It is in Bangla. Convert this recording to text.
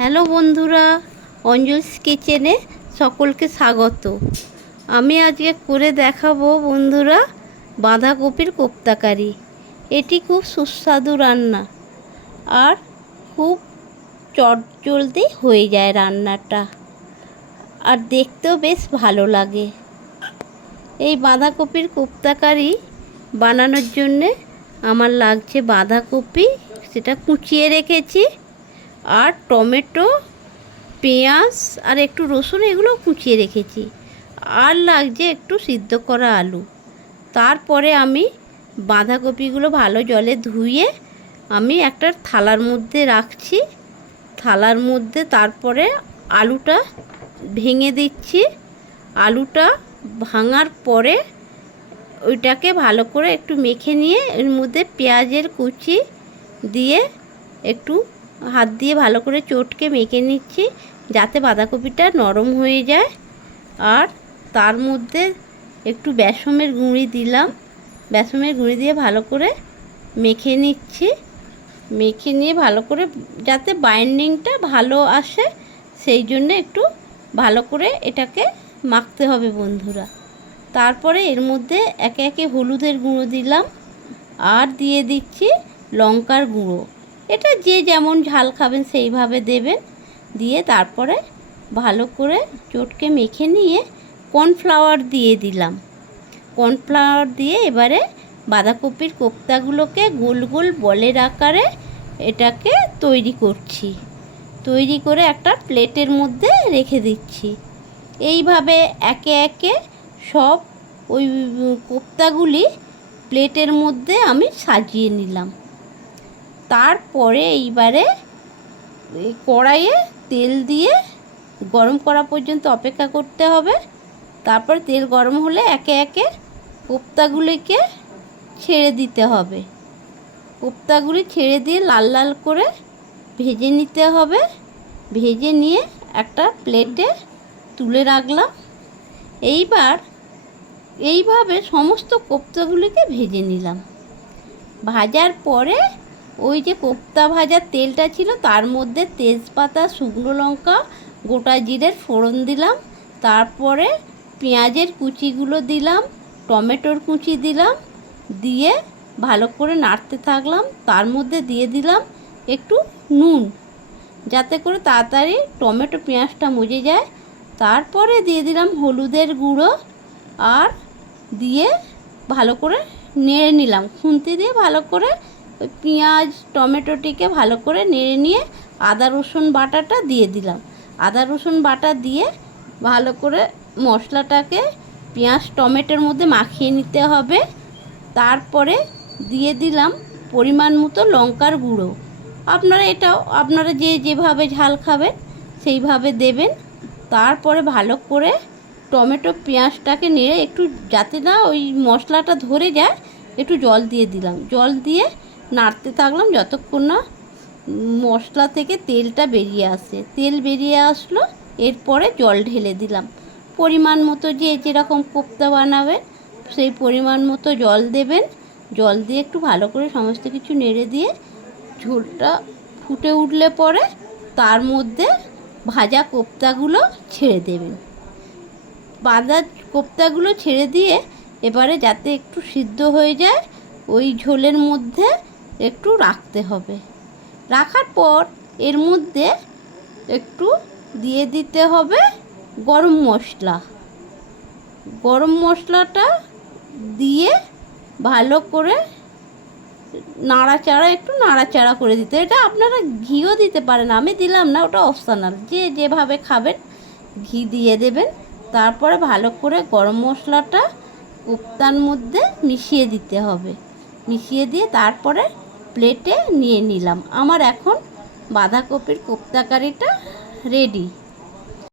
হ্যালো বন্ধুরা অঞ্জলস কিচেনে সকলকে স্বাগত। আমি আজকে করে দেখাবো বন্ধুরা বাঁধাকপির কোপ্তাকারি। এটি খুব সুস্বাদু রান্না আর খুব চটজলদি হয়ে যায় রান্নাটা আর দেখতেও বেশ ভালো লাগে। এই বাঁধাকপির কোপ্তাকারি বানানোর জন্যে আমার লাগছে বাঁধাকপি, সেটা কুচিয়ে রেখেছি। আর টমেটো, পেঁয়াজ আর একটু রসুন, এগুলো কুচিয়ে রেখেছি। আর লাগছে একটু সিদ্ধ করা আলু। তারপরে আমি বাঁধাকপিগুলো ভালো জলে ধুয়ে আমি একটা থালার মধ্যে রাখছি। থালার মধ্যে তারপরে আলুটা ভেঙে দিচ্ছি। আলুটা ভাঙার পরে ওইটাকে ভালো করে একটু মেখে নিয়ে এর মধ্যে পেঁয়াজের কুচি দিয়ে একটু হাত দিয়ে ভালো করে চটকে মেখে নিচ্ছি, যাতে বাঁধাকপিটা নরম হয়ে যায়। আর তার মধ্যে একটু বেসমের গুঁড়ি দিলাম। বেসমের গুঁড়ি দিয়ে ভালো করে মেখে নিচ্ছি। মেখে নিয়ে ভালো করে যাতে বাইন্ডিংটা ভালো আসে, সেই জন্য একটু ভালো করে এটাকে মাখতে হবে বন্ধুরা। তারপরে এর মধ্যে একে একে হলুদের গুঁড়ো দিলাম। আর দিয়ে দিচ্ছি লঙ্কার গুঁড়ো। এটা যে যেমন ঝাল খাবেন সেইভাবে দেবেন। দিয়ে তারপরে ভালো করে চটকে মেখে নিয়ে কর্নফ্লাওয়ার দিয়ে দিলাম। কর্নফ্লাওয়ার দিয়ে এবারে বাঁধাকপির কোপ্তাগুলোকে গোল গোল বলের আকারে এটাকে তৈরি করছি। তৈরি করে একটা প্লেটের মধ্যে রেখে দিচ্ছি। এইভাবে একে একে সব ওই কোপ্তাগুলি প্লেটের মধ্যে আমি সাজিয়ে নিলাম। তারপরে এইবারে এই কড়াইয়ে তেল দিয়ে গরম করা পর্যন্ত অপেক্ষা করতে হবে। তারপর তেল গরম হলে একে একে কোপ্তাগুলিকে ছেড়ে দিতে হবে। কোপ্তাগুলি ছেড়ে দিয়ে লাল লাল করে ভেজে নিতে হবে। ভেজে নিয়ে একটা প্লেটে তুলে রাখলাম। এইবার এইভাবে সমস্ত কোপ্তাগুলিকে ভেজে নিলাম। ভাজার পরে ওই যে কোপ্তা ভাজার তেলটা ছিল, তার মধ্যে তেজপাতা, শুকনো লঙ্কা, গোটা জিরের ফোড়ন দিলাম, তারপরে পেঁয়াজের কুচিগুলো দিলাম, টমেটোর কুচি দিলাম, দিয়ে ভালো করে নাড়তে থাকলাম, তার মধ্যে দিয়ে দিলাম একটু নুন, যাতে করে তাড়াতাড়ি টমেটো পেঁয়াজটা মজে যায়। তারপরে দিয়ে দিলাম হলুদের গুঁড়ো আর দিয়ে ভালো করে নেড়ে নিলাম, খুন্তি দিয়ে ভালো করে ওই পেঁয়াজ, টমেটোটিকে ভালো করে নেড়ে নিয়ে আদা, রসুন বাটাটা দিয়ে দিলাম। আদা, রসুন বাটা দিয়ে ভালো করে মশলাটাকে পেঁয়াজ, টমেটোর মধ্যে মাখিয়ে নিতে হবে। তারপরে দিয়ে দিলাম পরিমাণ মতো লঙ্কার গুঁড়ো। আপনারা এটাও, আপনারা যে যেভাবে ঝাল খাবেন সেইভাবে দেবেন। তারপরে ভালো করে টমেটো পেঁয়াজটাকে নেড়ে একটু যাতে না ওই মশলাটা ধরে যায়, একটু জল দিয়ে দিলাম। জল দিয়ে নাড়তে থাকলাম যতক্ষণ না মশলা থেকে তেলটা বেরিয়ে আসে। তেল বেরিয়ে আসলো, এরপরে জল ঢেলে দিলাম। পরিমাণ মতো যে যেরকম কোপ্তা বানাবেন, সেই পরিমাণ মতো জল দেবেন। জল দিয়ে একটু ভালো করে সমস্ত কিছু নেড়ে দিয়ে ঝোলটা ফুটে উঠলে পরে তার মধ্যে ভাজা কোপ্তাগুলো ছেড়ে দেবেন। বাঁধা কোপ্তাগুলো ছেড়ে দিয়ে এবারে যাতে একটু সিদ্ধ হয়ে যায়, ওই ঝোলের মধ্যে একটু রাখতে হবে। রাখার পর এর মধ্যে একটু দিয়ে দিতে হবে গরম মশলা। গরম মশলাটা দিয়ে ভালো করে নাড়াচাড়া, একটু নাড়াচাড়া করে দিতে। এটা আপনারা ঘিও দিতে পারেন, আমি দিলাম না, ওটা অপশনাল। যে যেভাবে খাবেন, ঘি দিয়ে দেবেন। তারপরে ভালো করে গরম মশলাটা কোপ্তার মধ্যে মিশিয়ে দিতে হবে। মিশিয়ে দিয়ে তারপরে প্লেটে নিয়ে নিলাম। আমার এখন বাঁধাকপির কোপ্তা কারিটা রেডি